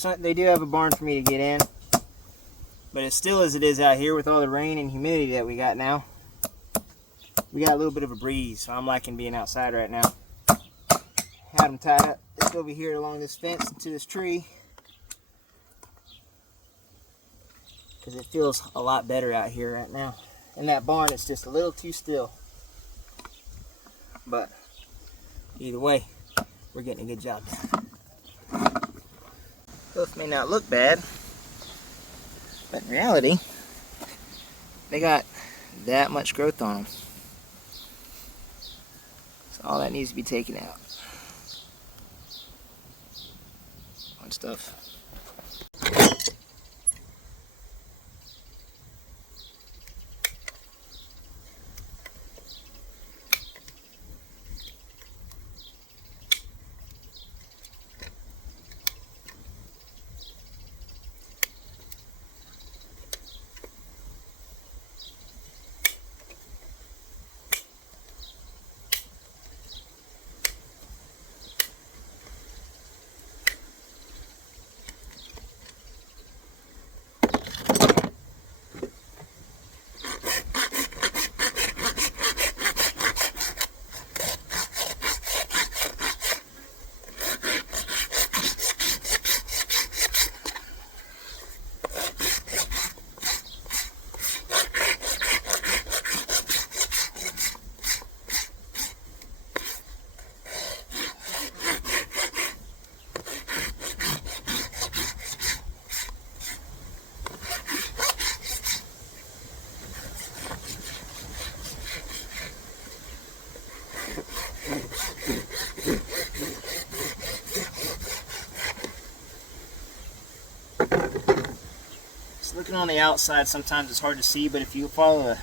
temporary. They do have a barn for me to get in, but it's still as it is out here with all the rain and humidity that we got now. We got a little bit of a breeze, so I'm liking being outside right now. Had them tied up just over here along this fence into this tree, because it feels a lot better out here right now. In that barn, it's just a little too still. But either way, we're getting a good job done. Hoof may not look bad, but in reality, they got that much growth on them. So all that needs to be taken out. Fun stuff. Looking on the outside, sometimes it's hard to see, but if you follow the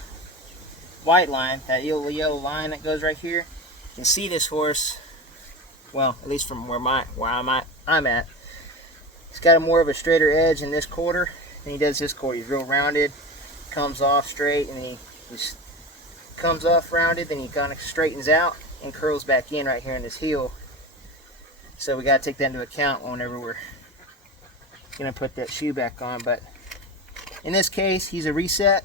white line, that yellow line that goes right here, you can see this horse, well, at least from where I'm at. He's got a more of a straighter edge in this quarter than he does this quarter. He's real rounded, comes off straight, and he comes off rounded, then he kind of straightens out and curls back in right here in this heel. So we got to take that into account whenever we're going to put that shoe back on. But in this case, he's a reset.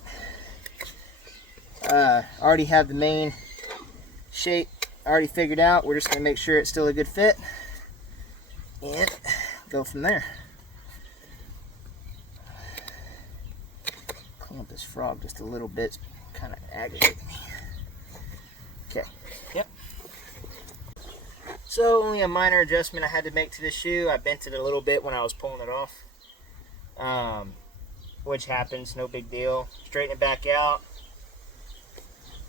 Already have the main shape already figured out. We're just going to make sure it's still a good fit and go from there. Clean up this frog just a little bit. It's kind of aggravating me. Okay. Yep. So only a minor adjustment I had to make to this shoe. I bent it a little bit when I was pulling it off. Which happens, no big deal. Straighten it back out.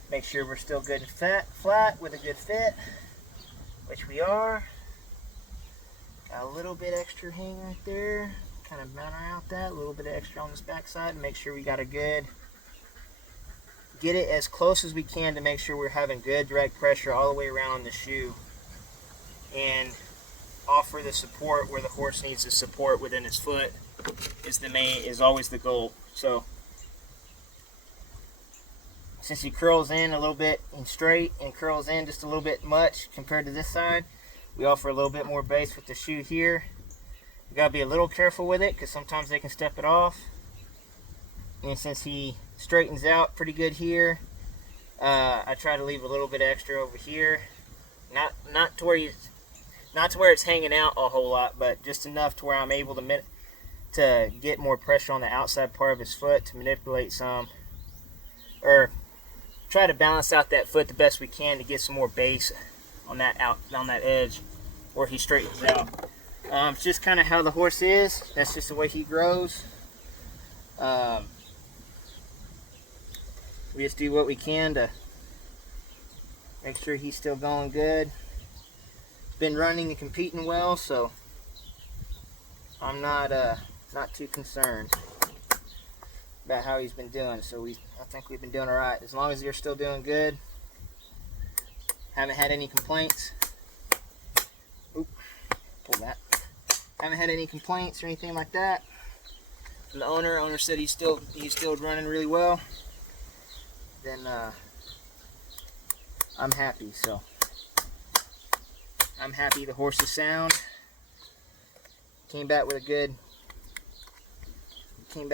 Make sure we're still good and flat with a good fit, which we are. Got a little bit extra hang right there. Kind of mount out that, a little bit extra on this back side and make sure we got a good, get it as close as we can to make sure we're having good direct pressure all the way around the shoe and offer the support where the horse needs the support within his foot is always the goal. So since he curls in a little bit and straight and curls in just a little bit much compared to this side, we offer a little bit more base with the shoe here. You gotta be a little careful with it because sometimes they can step it off. And since he straightens out pretty good here, I try to leave a little bit extra over here, not to where it's hanging out a whole lot, but just enough to where I'm able to get more pressure on the outside part of his foot to manipulate some, or try to balance out that foot the best we can to get some more base on that edge where he straightens out. It's just kind of how the horse is. That's just the way he grows. We just do what we can to make sure he's still going good. Been running and competing well, so I'm not too concerned about how he's been doing. So I think we've been doing all right. As long as you're still doing good, haven't had any complaints. Oop, pull that. Haven't had any complaints or anything like that from the owner. Owner said he's still running really well. Then I'm happy. So I'm happy the horse is sound. came back with a good, from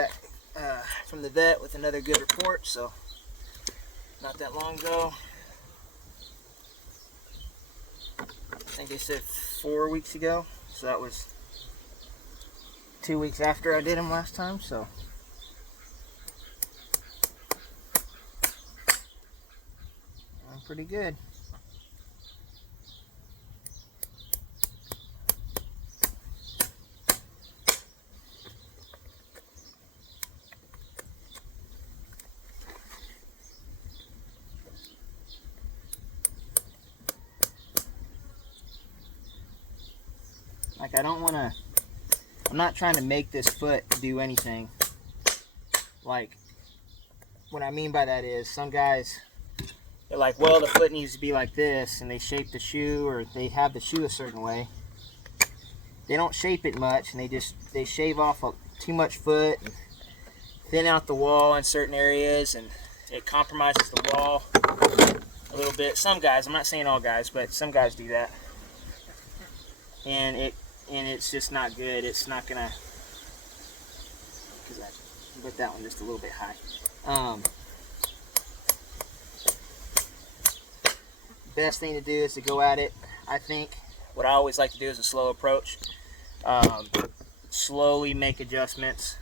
the vet with another good report, so not that long ago. I think they said 4 weeks ago, so that was 2 weeks after I did him last time, so I'm pretty good. Like, I'm not trying to make this foot do anything. Like, what I mean by that is, some guys, they're like, well, the foot needs to be like this, and they shape the shoe, or they have the shoe a certain way. They don't shape it much, and they shave off too much foot, and thin out the wall in certain areas, and it compromises the wall a little bit. Some guys, I'm not saying all guys, but some guys do that. And it's just not good. It's not gonna, because I put that one just a little bit high. Best thing to do is to go at it. I think what I always like to do is a slow approach. Slowly make adjustments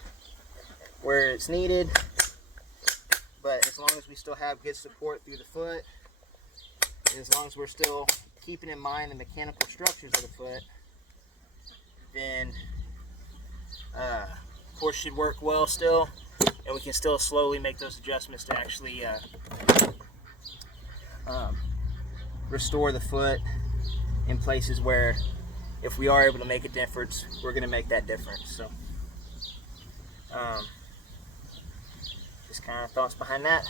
where it's needed, but as long as we still have good support through the foot, and as long as we're still keeping in mind the mechanical structures of the foot, then course should work well still, and we can still slowly make those adjustments to actually restore the foot in places where, if we are able to make a difference, we're going to make that difference. So just kind of thoughts behind that.